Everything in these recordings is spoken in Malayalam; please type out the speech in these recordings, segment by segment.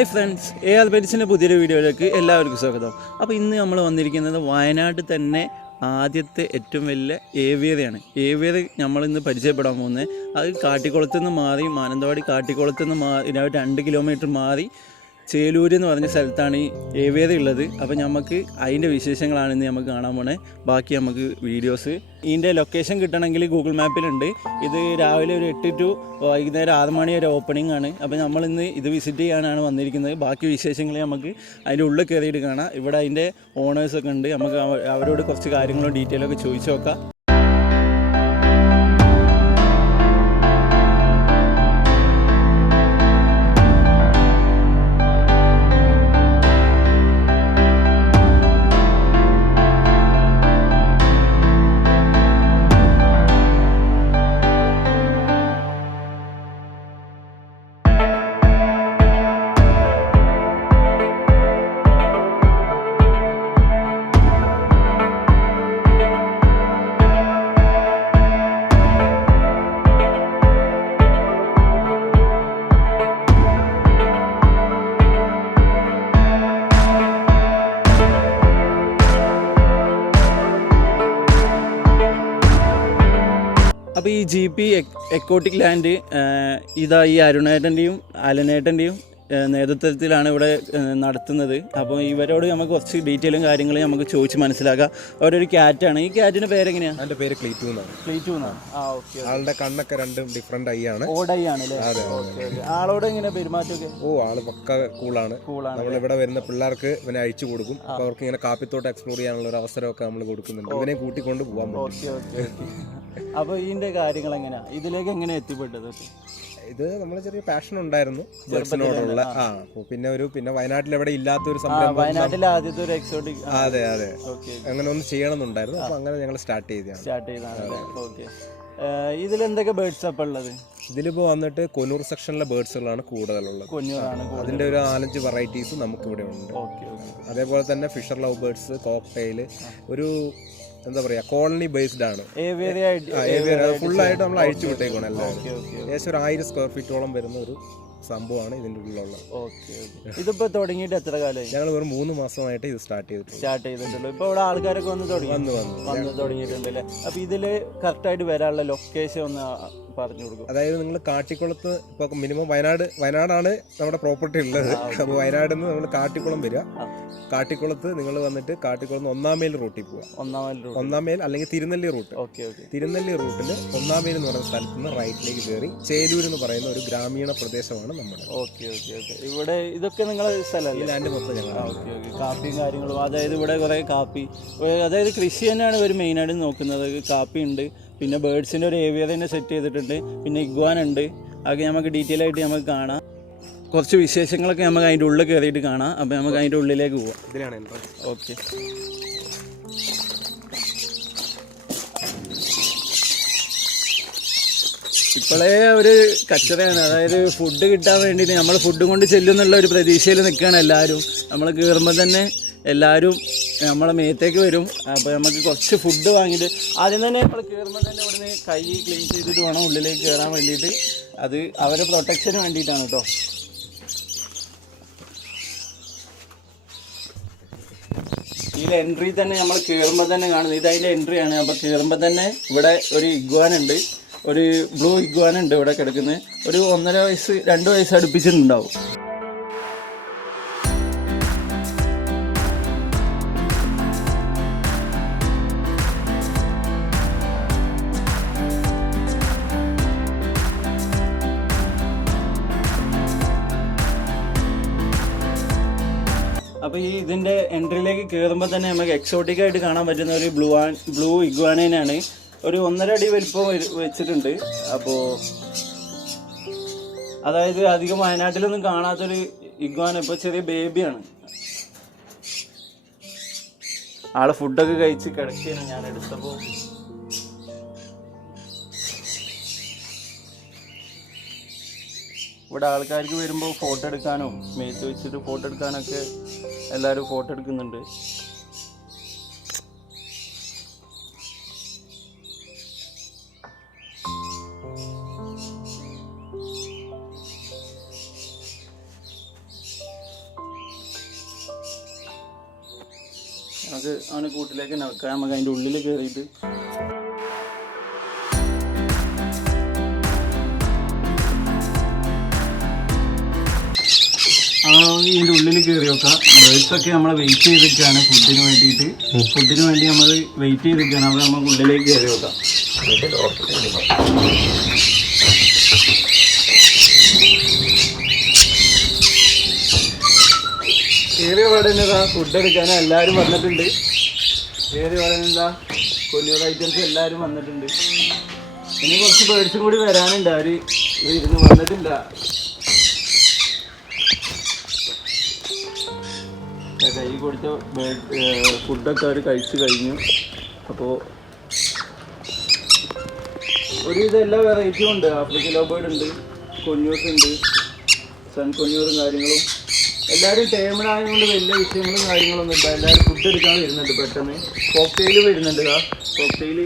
ഹായ് ഫ്രണ്ട്സ്, AR പെറ്റ്സിൻ്റെ പുതിയൊരു വീഡിയോയിലേക്ക് എല്ലാവർക്കും സ്വാഗതം. അപ്പോൾ ഇന്ന് നമ്മൾ വന്നിരിക്കുന്നത് വയനാട്ടിൽ തന്നെ ആദ്യത്തെ ഏറ്റവും വലിയ ഏവിയറിയാണ്. ഏവിയറി നമ്മളിന്ന് പരിചയപ്പെടാൻ പോകുന്നത് അത് കാട്ടിക്കുളത്ത് നിന്ന് മാറി, മാനന്തവാടി കാട്ടിക്കുളത്ത് നിന്ന് മാറി 2 കിലോമീറ്റർ മാറി ചേലൂർ എന്ന് പറഞ്ഞ സ്ഥലത്താണ് ഈ ഏവിയറി ഉള്ളത്. അപ്പോൾ നമുക്ക് അതിൻ്റെ വിശേഷങ്ങളാണ് ഇന്ന് നമുക്ക് കാണാൻ പോണേ. ബാക്കി നമുക്ക് വീഡിയോസ് ഇതിൻ്റെ ലൊക്കേഷൻ കിട്ടണമെങ്കിൽ ഗൂഗിൾ മാപ്പിലുണ്ട്. ഇത് രാവിലെ ഒരു 8 to വൈകുന്നേരം 6 മണി വരെ ഓപ്പണിംഗ് ആണ്. അപ്പോൾ നമ്മളിന്ന് ഇത് വിസിറ്റ് ചെയ്യാനാണ് വന്നിരിക്കുന്നത്. ബാക്കി വിശേഷങ്ങൾ നമുക്ക് അതിൻ്റെ ഉള്ളിൽ കയറിയിട്ട് കാണാം. ഇവിടെ അതിൻ്റെ ഓണേഴ്സൊക്കെ ഉണ്ട്. നമുക്ക് അവരോട് കുറച്ച് കാര്യങ്ങളും ഡീറ്റെയിലൊക്കെ ചോദിച്ചു നോക്കാം. അപ്പോൾ ഈ GP എക്കോട്ടിക് ലാൻഡ് ഇതാ ഈ അരുണേട്ടൻ്റെയും അലനേട്ടൻ്റെയും നേതൃത്വത്തിലാണ് ഇവിടെ നടത്തുന്നത്. അപ്പോൾ ഇവരോട് നമുക്ക് കുറച്ച് ഡീറ്റെയിലും കാര്യങ്ങളും നമുക്ക് ചോദിച്ച് മനസ്സിലാക്കാം. അവരൊരു ക്യാറ്റാണ്. ഈ ക്യാറ്റിൻ്റെ പേരെങ്ങനെയാണ്? അതിൻ്റെ പേര് ക്ലീറ്റു എന്നാണ്. ക്ലീറ്റു എന്നാണ്. ഓക്കെ. ആളുടെ കണ്ണൊക്കെ രണ്ടും ഡിഫറെന്റ് ഐ ആണ്. ഓഡ് ഐ ആണ് അല്ലേ? ആളോട് എങ്ങനെ പെരുമാറ്റമൊക്കെ? ആള് പക്ക കൂളാണ്. നമ്മളിവിടെ വരുന്ന പിള്ളേർക്ക് ഇവനെ അഴിച്ചു കൊടുക്കും. അപ്പോൾ അവർക്ക് ഇങ്ങനെ കാപ്പിത്തോട്ട് എക്സ്പ്ലോർ ചെയ്യാനുള്ള ഒരു അവസരമൊക്കെ നമ്മൾ കൊടുക്കുന്നുണ്ട്. ഇവനെ കൂട്ടിക്കൊണ്ട് പോകാൻ പറ്റും. അപ്പോൾ ഇതിൻ്റെ കാര്യങ്ങൾ എങ്ങനെയാണ്? ഇതിലേക്ക് എങ്ങനെ എത്തിപ്പെട്ടത്? ഇത് നമ്മൾ ചെറിയ പാഷൻ ഉണ്ടായിരുന്നു ബേർഡ്സിനോടുള്ള. പിന്നെ വയനാട്ടിൽ എവിടെ ഇല്ലാത്തൊരു സംഭവം, വയനാട്ടിലെ ആദ്യത്തെ ഒരു എക്സോട്ടിക്. അതെ അങ്ങനെ ഒന്ന് ചെയ്യണമെന്നുണ്ടായിരുന്നു. അപ്പൊ അങ്ങനെ ഞങ്ങൾ സ്റ്റാർട്ട് ചെയ്തതാണ്. ഓക്കെ. ഇതിലെന്തൊക്കെ ബേർഡ്സ് അപ്പം ഉള്ളത്? ഇതിലിപ്പോ വന്നിട്ട് കൊന്നൂർ സെക്ഷനിലെ ബേർഡ്സുകളാണ് കൂടുതലുള്ളത്. അതിന്റെ ഒരു 4-5 വെറൈറ്റീസ് നമുക്ക് ഇവിടെ ഉണ്ട്. അതേപോലെ തന്നെ ഫിഷർ ലവ് ബേർഡ്സ്, കോക്ടെയിൽ, ഒരു എന്താ പറയാ കോളനി ബേസ്ഡ് ആണ്. ഫുള്ളായിട്ട് നമ്മൾ അഴിച്ചു വിട്ടേക്കാണ് എല്ലാവരും. ഏകദേശം ഒരു 1000 സ്ക്വയർ ഫീറ്റോളം വരുന്ന ഒരു സംഭവമാണ് ഇതിന്റെ ഉള്ളിലുള്ളത്. ഇതിപ്പോ തുടങ്ങിയിട്ട് എത്ര കാലമായി? ഞങ്ങൾ വെറും 3 മാസമായിട്ട് ഇത് സ്റ്റാർട്ട് ചെയ്തിട്ടുള്ളൂ. ഇപ്പൊ ഇവിടെ ആൾക്കാരൊക്കെ വന്ന് തുടങ്ങിയിട്ടുണ്ട് അല്ലേ? അപ്പൊ ഇതില് കറക്റ്റ് ആയിട്ട് വരാനുള്ള ലൊക്കേഷൻ ഒന്ന് പറഞ്ഞു കൊടുക്കും. അതായത് നിങ്ങൾ കാട്ടിക്കുളത്ത് ഇപ്പൊ മിനിമം വയനാടാണ് നമ്മുടെ പ്രോപ്പർട്ടി ഉള്ളത്. അപ്പോൾ വയനാട് നിന്ന് നമ്മൾ കാട്ടിക്കുളം വരിക. കാട്ടിക്കുളത്ത് നിങ്ങൾ വന്നിട്ട് കാട്ടിക്കുളം 1-ാം മൈൽ റൂട്ടിൽ പോവാം. 1-ാം മൈൽ അല്ലെങ്കിൽ തിരുനെല്ലി റൂട്ട്. തിരുനെല്ലി റൂട്ടിൽ 1-ാം മൈൽ എന്ന് പറയുന്ന സ്ഥലത്ത് നിന്ന് റൈറ്റിലേക്ക് കയറി ചേലൂർ എന്ന് പറയുന്ന ഒരു ഗ്രാമീണ പ്രദേശമാണ് നമ്മുടെ. ഇവിടെ ഇതൊക്കെ നിങ്ങളെ സ്ഥലം ലാൻഡ് മൊത്തം ഞങ്ങൾ. കാപ്പിയും കാര്യങ്ങളും, അതായത് ഇവിടെ കുറെ കാപ്പി, അതായത് കൃഷി തന്നെയാണ് ഇവർ മെയിനായിട്ട് നോക്കുന്നത്. കാപ്പി ഉണ്ട്, പിന്നെ ബേർഡ്സിൻ്റെ ഒരു ഏവിയറി തന്നെ സെറ്റ് ചെയ്തിട്ടുണ്ട്, പിന്നെ ഇഗ്വാൻ ഉണ്ട്. അതൊക്കെ നമുക്ക് ഡീറ്റെയിൽ ആയിട്ട് നമുക്ക് കാണാം. കുറച്ച് വിശേഷങ്ങളൊക്കെ നമുക്ക് അതിൻ്റെ ഉള്ളിൽ കയറിയിട്ട് കാണാം. അപ്പോൾ നമുക്ക് അതിൻ്റെ ഉള്ളിലേക്ക് പോവാം. ഓക്കെ. ഇപ്പോഴേ ഒരു കച്ചറയാണ്. അതായത് ഫുഡ് കിട്ടാൻ വേണ്ടിയിട്ട് നമ്മൾ ഫുഡ് കൊണ്ട് ചെല്ലുന്നുള്ള ഒരു പ്രതീക്ഷയിൽ നിൽക്കുകയാണ് എല്ലാവരും. നമ്മൾ കയറുമ്പോൾ തന്നെ എല്ലാവരും നമ്മളെ മേത്തേക്ക് വരും. അപ്പോൾ നമുക്ക് കുറച്ച് ഫുഡ് വാങ്ങിയിട്ട് ആദ്യം തന്നെ നമ്മൾ കയറുമ്പോൾ തന്നെ ഇവിടുന്ന് കൈ ക്ലീൻ ചെയ്തിട്ട് വേണം ഉള്ളിലേക്ക് കയറാൻ വേണ്ടിയിട്ട്. അത് അവരുടെ പ്രൊട്ടക്ഷന് വേണ്ടിയിട്ടാണ് കേട്ടോ. ഈ എൻട്രി തന്നെ നമ്മൾ കയറുമ്പോൾ തന്നെ കാണുന്നത് ഇത് അതിൻ്റെ എൻട്രിയാണ്. അപ്പോൾ കയറുമ്പോൾ തന്നെ ഇവിടെ ഒരു ഇഗ്വാൻ ഉണ്ട്, ഒരു ബ്ലൂ ഇഗ്വാൻ ഉണ്ട് ഇവിടെ കിടക്കുന്നത്. ഒരു 1.5 വയസ്സ് 2 വയസ്സ് അടുപ്പിച്ചിട്ടുണ്ടാവും. അപ്പോൾ ഈ ഇതിൻ്റെ എൻട്രിയിലേക്ക് കയറുമ്പോൾ തന്നെ നമുക്ക് എക്സോട്ടിക് ആയിട്ട് കാണാൻ പറ്റുന്ന ഒരു ബ്ലൂ ഇഗ്വാനയാണ്. ഒരു 1.5 അടി വലിപ്പം വെച്ചിട്ടുണ്ട്. അപ്പോൾ അതായത് അധികം വയനാട്ടിലൊന്നും കാണാത്തൊരു ഇഗ്വാന. ഇപ്പോൾ ചെറിയ ബേബിയാണ്. ആള് ഫുഡൊക്കെ കഴിച്ച് കിടക്കുകയാണ് ഞാൻ എടുത്തപ്പോൾ. ഇവിടെ ആൾക്കാർക്ക് വരുമ്പോൾ ഫോട്ടോ എടുക്കാനോ മേത്ത് വെച്ചിട്ട് ഫോട്ടോ എടുക്കാനൊക്കെ എല്ലാവരും ഫോട്ടോ എടുക്കുന്നുണ്ട്. നമുക്ക് അവനെ കൂട്ടിലേക്ക് തന്നെ വെക്കാം. നമുക്ക് അതിൻ്റെ ഉള്ളിൽ കയറിയിട്ട് ഇതിൻ്റെ ഉള്ളിൽ കയറി വെക്കാം. ബേഡ്സൊക്കെ നമ്മളെ വെയിറ്റ് ചെയ്തിട്ടാണ് ഫുഡിന് വേണ്ടിയിട്ട്. ഫുഡിന് വേണ്ടി നമ്മൾ വെയിറ്റ് ചെയ്തിട്ടാണ്. അപ്പോൾ നമുക്ക് ഉള്ളിലേക്ക് കയറി വെക്കാം. കയറിയ പാടുന്നതാ ഫുഡ് എടുക്കാൻ എല്ലാവരും വന്നിട്ടുണ്ട്. കയറിയ പാടുന്നതാ കൊല്ലൂർ ഐറ്റംസ് എല്ലാവരും വന്നിട്ടുണ്ട്. ഇനി കുറച്ച് ബേഡ്സും കൂടി വരാനുണ്ട്. അവർ ഇരുന്ന് വന്നിട്ടില്ല. കൈ കൊടുത്ത ഫുഡൊക്കെ അവർ കഴിച്ചു കഴിഞ്ഞു. അപ്പോൾ ഒരുവിധം എല്ലാ വെറൈറ്റിയും ഉണ്ട്. ആഫ്രിക്കൻ ലവ് ബേർഡ് ഉണ്ട്, കൊഞ്ഞൂസ് ഉണ്ട്, സൺ കൊഞ്ഞൂറും കാര്യങ്ങളും. എല്ലാവരും ടേമിനായതുകൊണ്ട് വലിയ വിഷയങ്ങളും കാര്യങ്ങളൊന്നും ഇല്ല. എല്ലാവരും ഫുഡ് എടുക്കാൻ വരുന്നുണ്ട്. പെട്ടെന്ന് കോക്ടെയിൽ വരുന്നുണ്ട്. കോക്ടെയിൽ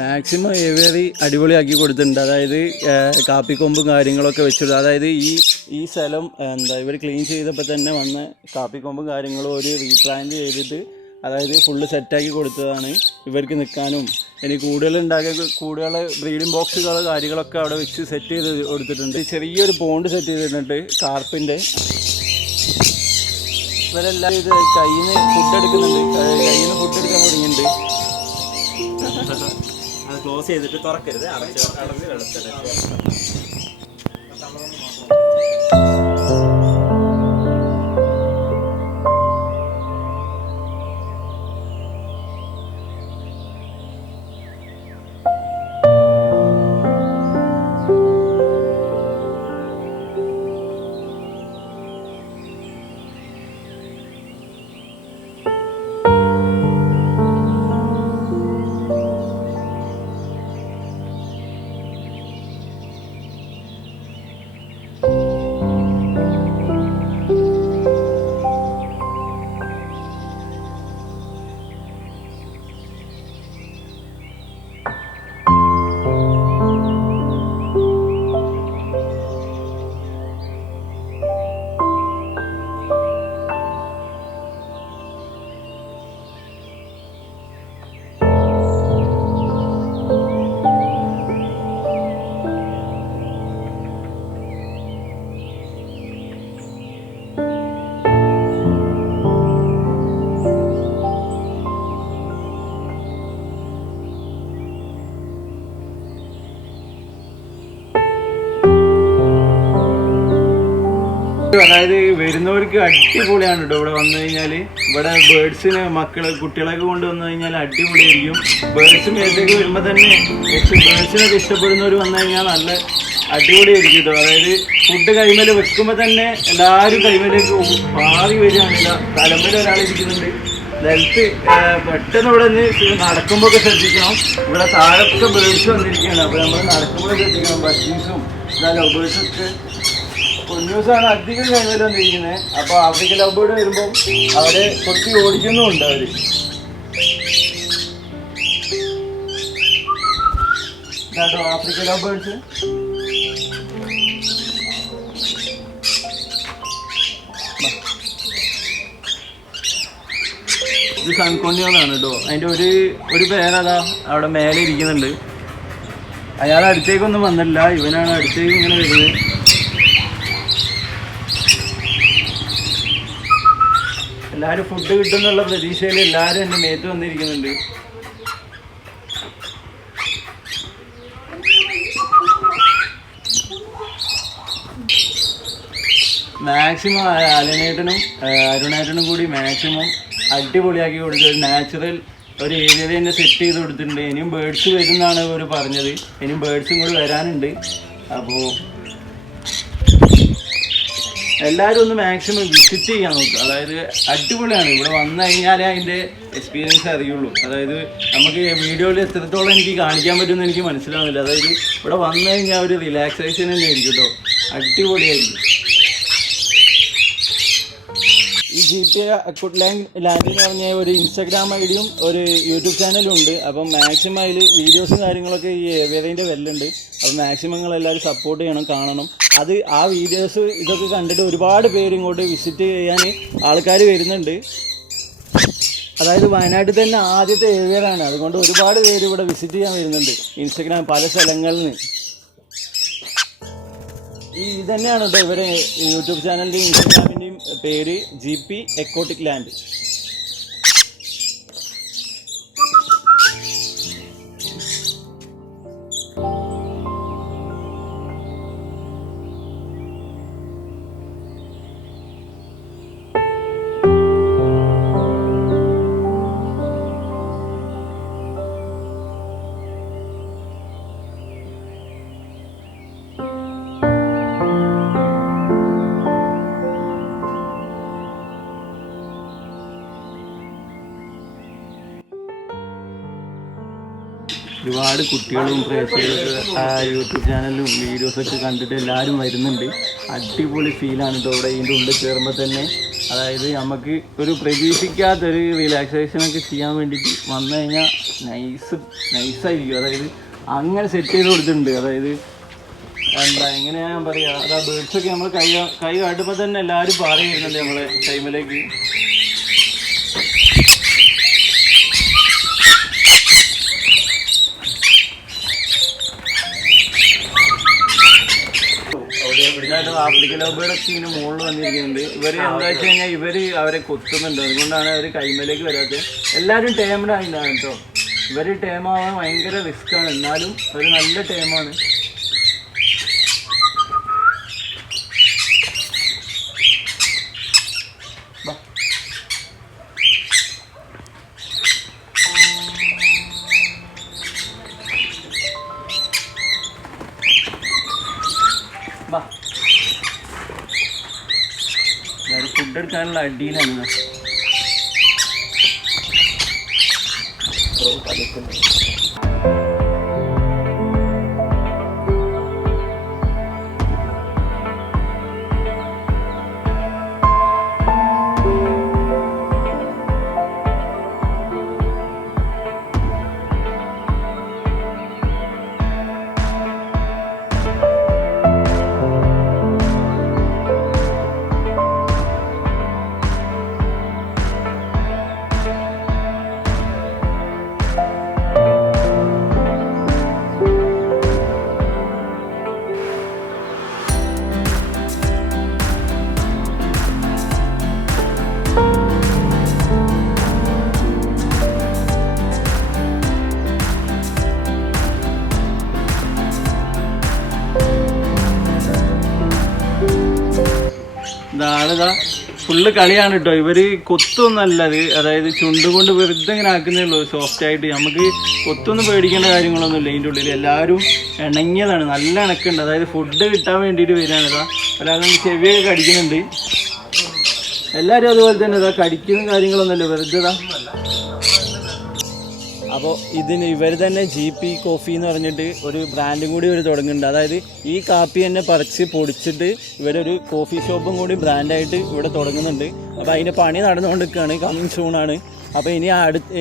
മാക്സിമം ഏവേറി അടിപൊളിയാക്കി കൊടുത്തിട്ടുണ്ട്. അതായത് കാപ്പിക്കൊമ്പും കാര്യങ്ങളൊക്കെ വെച്ചിട്ട്, അതായത് ഈ സ്ഥലം ഇവർ ക്ലീൻ ചെയ്തപ്പോൾ തന്നെ വന്ന കാപ്പിക്കൊമ്പും കാര്യങ്ങളും ഒരു റീപ്ലാന്റ് ചെയ്തിട്ട് അതായത് ഫുള്ള് സെറ്റാക്കി കൊടുത്തതാണ്. ഇവർക്ക് നിൽക്കാനും ഇനി കൂടുതൽ ബ്രീഡിംഗ് ബോക്സുകൾ കാര്യങ്ങളൊക്കെ അവിടെ വെച്ച് സെറ്റ് ചെയ്ത് കൊടുത്തിട്ടുണ്ട്. ചെറിയൊരു പോണ്ട് സെറ്റ് ചെയ്തിട്ടുണ്ട് കാർപ്പിൻ്റെ. ഇവരെല്ലാം ഇത് കയ്യിൽ നിന്ന് ഫുഡ് എടുക്കുന്നുണ്ട്. കയ്യിൽ നിന്ന് ഫുഡ് എടുക്കാൻ തുടങ്ങിയിട്ടുണ്ട്. അത് ക്ലോസ് ചെയ്തിട്ട് തുറക്കരുത്, അടച്ച് വെള്ളത്തിലിട്ട്. അതായത് വരുന്നവർക്ക് അടിപൊളിയാണ് കേട്ടോ ഇവിടെ വന്നു കഴിഞ്ഞാൽ. ഇവിടെ ബേഡ്സിന് കുട്ടികളൊക്കെ കൊണ്ടുവന്നു കഴിഞ്ഞാൽ അടിപൊളിയായിരിക്കും. ബേഡ്സ് മേലേക്ക് വരുമ്പോൾ തന്നെ ബേഡ്സിനൊക്കെ ഇഷ്ടപ്പെടുന്നവർ വന്നു കഴിഞ്ഞാൽ നല്ല അടിപൊളിയായിരിക്കും കേട്ടോ. അതായത് ഫുഡ് കൈമേൽ വെക്കുമ്പോൾ തന്നെ എല്ലാവരും കൈമേലേക്ക് പാറി വരികയാണില്ല. തലമേൽ ഒരാളിരിക്കുന്നുണ്ട്. നിലത്ത് പെട്ടെന്ന് ഇവിടെ നിന്ന് നടക്കുമ്പോൾ ഒക്കെ ശ്രദ്ധിക്കണം. ഇവിടെ താഴൊക്കെ ബേഡ്സ് വന്നിരിക്കുകയാണ്. അപ്പോൾ നമ്മൾ നടക്കുമ്പോൾ ശ്രദ്ധിക്കണം. ബഡ്ജീസും ലവ് ബേഡ്സൊക്കെ കൊഞ്ഞൂസാണ് അധികം കൈമേൽ വന്നിരിക്കുന്നത്. അപ്പോൾ ആഫ്രിക്കൻ ലവ് ബേർഡ് വരുമ്പം അവരെ കൊത്തി ഓടിക്കുന്നുമുണ്ട് അവർ. ഇതാട്ടോ ആഫ്രിക്കൻ ലവ് ബേർഡ്സ്. ഇത് സൺകോണികളാണ് കേട്ടോ. അതിൻ്റെ ഒരു പേരതാ അവിടെ മേലെ ഇരിക്കുന്നുണ്ട്. അയാൾ അടുത്തേക്കൊന്നും വന്നില്ല, ഇവനാണ് അടുത്തേക്ക് ഇങ്ങനെ വരുന്നത്. എല്ലാവരും ഫുഡ് കിട്ടുന്നുള്ള പ്രതീക്ഷയിൽ എല്ലാവരും എൻ്റെ മേത്ത് വന്നിരിക്കുന്നുണ്ട്. മാക്സിമം അലനേട്ടനും അരുണേട്ടനും കൂടി മാക്സിമം അടിപൊളിയാക്കി കൊടുത്ത് ഒരു നാച്ചുറൽ ഒരു ഏരിയ തന്നെ സെറ്റ് ചെയ്ത് കൊടുത്തിട്ടുണ്ട്. ഇനിയും ബേഡ്സ് വരുമെന്നാണ് ഇവർ പറഞ്ഞത്. ഇനിയും ബേഡ്സും കൂടി വരാനുണ്ട്. അപ്പോൾ എല്ലാവരും ഒന്ന് മാക്സിമം വിസിറ്റ് ചെയ്യാൻ നോക്കുക. അതായത് അടിപൊളിയാണ്. ഇവിടെ വന്നു കഴിഞ്ഞാലേ അതിൻ്റെ എക്സ്പീരിയൻസ് അറിയുള്ളൂ. അതായത് നമുക്ക് വീഡിയോയിൽ എത്രത്തോളം എനിക്ക് കാണിക്കാൻ പറ്റുമെന്ന് എനിക്ക് മനസ്സിലാവുന്നില്ല. അതായത് ഇവിടെ വന്നു കഴിഞ്ഞാൽ ഒരു റിലാക്സേഷൻ തന്നെ ആയിരിക്കും കേട്ടോ. അടിപൊളിയായിരിക്കും. ഈ GP എക്കോട്ട് ലാൻഡ് എന്ന് പറഞ്ഞ ഒരു ഇൻസ്റ്റാഗ്രാം ഐഡിയും ഒരു യൂട്യൂബ് ചാനലും ഉണ്ട്. അപ്പം മാക്സിമം അതിൽ വീഡിയോസും കാര്യങ്ങളൊക്കെ ഈ ഏവിയറിൻ്റെ വെല്ലുണ്ട്. അപ്പം മാക്സിമം നിങ്ങളെല്ലാവരും സപ്പോർട്ട് ചെയ്യണം, കാണണം. അത് ആ വീഡിയോസ് ഇതൊക്കെ കണ്ടിട്ട് ഒരുപാട് പേര് ഇങ്ങോട്ട് വിസിറ്റ് ചെയ്യാൻ ആൾക്കാർ വരുന്നുണ്ട്. അതായത് വയനാട്ടിൽ തന്നെ ആദ്യത്തെ ഏവിയറാണ്. അതുകൊണ്ട് ഒരുപാട് പേര് ഇവിടെ വിസിറ്റ് ചെയ്യാൻ വരുന്നുണ്ട് ഇൻസ്റ്റാഗ്രാം പല സ്ഥലങ്ങളിൽ നിന്ന്. ഇത് തന്നെയാണ് കേട്ടോ ഇവരെ യൂട്യൂബ് ചാനലിൻ്റെയും ഇൻസ്റ്റാഗ്രാമിൻ്റെയും പേര് GP എക്കോട്ടിക് ലാൻഡ്. ഒരുപാട് കുട്ടികളും പ്രേക്ഷകരൊക്കെ ആ യൂട്യൂബ് ചാനലും വീഡിയോസൊക്കെ കണ്ടിട്ട് എല്ലാവരും വരുന്നുണ്ട്. അടിപൊളി ഫീലാണ് കേട്ടോ ഇവിടെ ഇതിൻ്റെ ഉള്ളിൽ കയറുമ്പോൾ തന്നെ. അതായത് നമുക്ക് ഒരു പ്രതീക്ഷിക്കാത്തൊരു റിലാക്സേഷനൊക്കെ ചെയ്യാൻ വേണ്ടിയിട്ട് വന്നു കഴിഞ്ഞാൽ നൈസായിരിക്കും. അതായത് അങ്ങനെ സെറ്റ് ചെയ്ത് കൊടുത്തിട്ടുണ്ട്. അതായത് എങ്ങനെയാ ഞാൻ പറയുക, അതാ ബേഡ്സൊക്കെ നമ്മൾ കൈ കാട്ടുമ്പോൾ തന്നെ എല്ലാവരും പാറി വരുന്നുണ്ട് നമ്മളെ ടൈമിലേക്ക്. ആഫ്രിക്കൻ ലവ് ബേർഡൊക്കെ ഇങ്ങനെ മുകളിൽ വന്നിരിക്കുന്നുണ്ട്. ഇവർ എന്താ വെച്ച് കഴിഞ്ഞാൽ അവരെ കൊത്തുന്നുണ്ട്. അതുകൊണ്ടാണ് അവർ കൈമലേക്ക് വരാത്തത്. എല്ലാവരും ടേംഡ് ആയിട്ടാണ് കേട്ടോ. ഇവർ ടേമാവാൻ ഭയങ്കര റിസ്ക്കാണ്. എന്നാലും ഒരു നല്ല ടേമാണ്. ഫുഡ് എടുക്കാനുള്ള അടിയിലാണ്. ആളിതാ ഫുള്ള് കളിയാണ് കേട്ടോ. ഇവര് കൊത്തൊന്നല്ലത്, അതായത് ചുണ്ടുകൊണ്ട് വെറുതെ ഇങ്ങനെ ആക്കുന്നേ ഉള്ളൂ സോഫ്റ്റ് ആയിട്ട്. നമുക്ക് കൊത്തൊന്നും പേടിക്കേണ്ട കാര്യങ്ങളൊന്നുമില്ല. ഇതിൻ്റെ ഉള്ളിൽ എല്ലാവരും ഇണങ്ങിയതാണ്, നല്ല ഇണക്കുണ്ട്. അതായത് ഫുഡ് കിട്ടാൻ വേണ്ടിയിട്ട് വരികയാണിതാ. ഒരാളെ ചെവിയൊക്കെ കടിക്കുന്നുണ്ട്. എല്ലാവരും അതുപോലെ തന്നെ ഇതാ കടിക്കുന്ന കാര്യങ്ങളൊന്നുമില്ല, വെറുതെ ഇതാ. അപ്പോൾ ഇവർ തന്നെ GP കോഫി എന്ന് പറഞ്ഞിട്ട് ഒരു ബ്രാൻഡും കൂടി ഇവർ തുടങ്ങുന്നുണ്ട്. അതായത് ഈ കാപ്പി തന്നെ പറിച്ച് പൊടിച്ചിട്ട് ഇവരൊരു കോഫി ഷോപ്പും കൂടി ബ്രാൻഡായിട്ട് ഇവിടെ തുടങ്ങുന്നുണ്ട്. അപ്പോൾ അതിൻ്റെ പണി നടന്നുകൊണ്ടിരിക്കുകയാണ്, കമ്മിങ് സൂണാണ്. അപ്പോൾ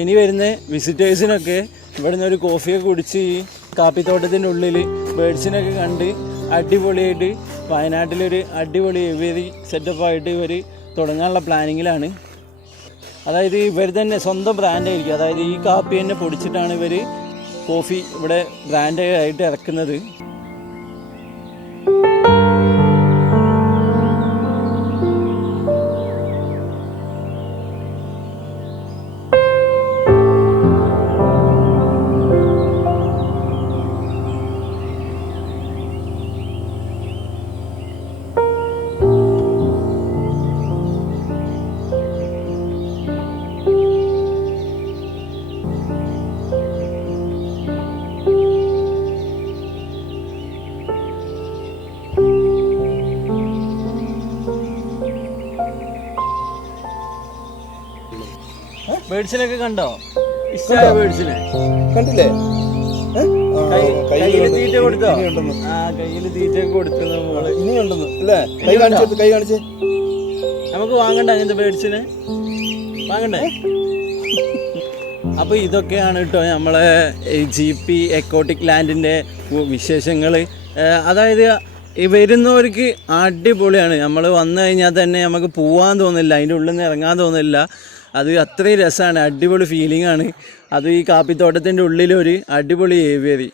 ഇനി വരുന്ന വിസിറ്റേഴ്സിനൊക്കെ ഇവിടുന്ന് ഒരു കോഫിയൊക്കെ കുടിച്ച് ഈ കാപ്പിത്തോട്ടത്തിൻ്റെ ഉള്ളിൽ ബേഡ്സിനൊക്കെ കണ്ട് അടിപൊളിയായിട്ട് വയനാട്ടിലൊരു അടിപൊളി ഏവിയറി സെറ്റപ്പായിട്ട് ഇവർ തുടങ്ങാനുള്ള പ്ലാനിങ്ങിലാണ്. അതായത് ഇവർ തന്നെ സ്വന്തം ബ്രാൻഡായിരിക്കും. അതായത് ഈ കാപ്പി തന്നെ പൊടിച്ചിട്ടാണ് ഇവർ കോഫി ഇവിടെ ബ്രാൻഡായിട്ട് ഇറക്കുന്നത്. ബേഡ്സിനൊക്കെ കണ്ടോ? ഇഷ്ടമായ ബേഡ്സിനെ കണ്ടില്ലേ? കയ്യിൽ തീറ്റ കൊടുത്തോ? ആ കയ്യിൽ തീറ്റ കൊടുത്തു നമ്മള്. ഇനി ഉണ്ടെന്ന് അല്ലേ? കൈ കാണിച്ചേ. നമുക്ക് വാങ്ങണ്ട അങ്ങനത്തെ ബേഡ്സിനെ? വാങ്ങണ്ടേ? അപ്പോൾ ഇതൊക്കെയാണ് കേട്ടോ നമ്മളെ GP എക്കോട്ടിക് ലാൻഡിൻ്റെ വിശേഷങ്ങൾ. അതായത് വരുന്നവർക്ക് അടിപൊളിയാണ്. നമ്മൾ വന്നു കഴിഞ്ഞാൽ തന്നെ നമുക്ക് പോകാൻ തോന്നില്ല, അതിൻ്റെ ഉള്ളിൽ നിന്ന് ഇറങ്ങാൻ തോന്നില്ല. അത് അത്രയും രസമാണ്, അടിപൊളി ഫീലിംഗ് ആണ്. അത് ഈ കാപ്പിത്തോട്ടത്തിൻ്റെ ഉള്ളിലൊരു അടിപൊളി ഏവിയറി.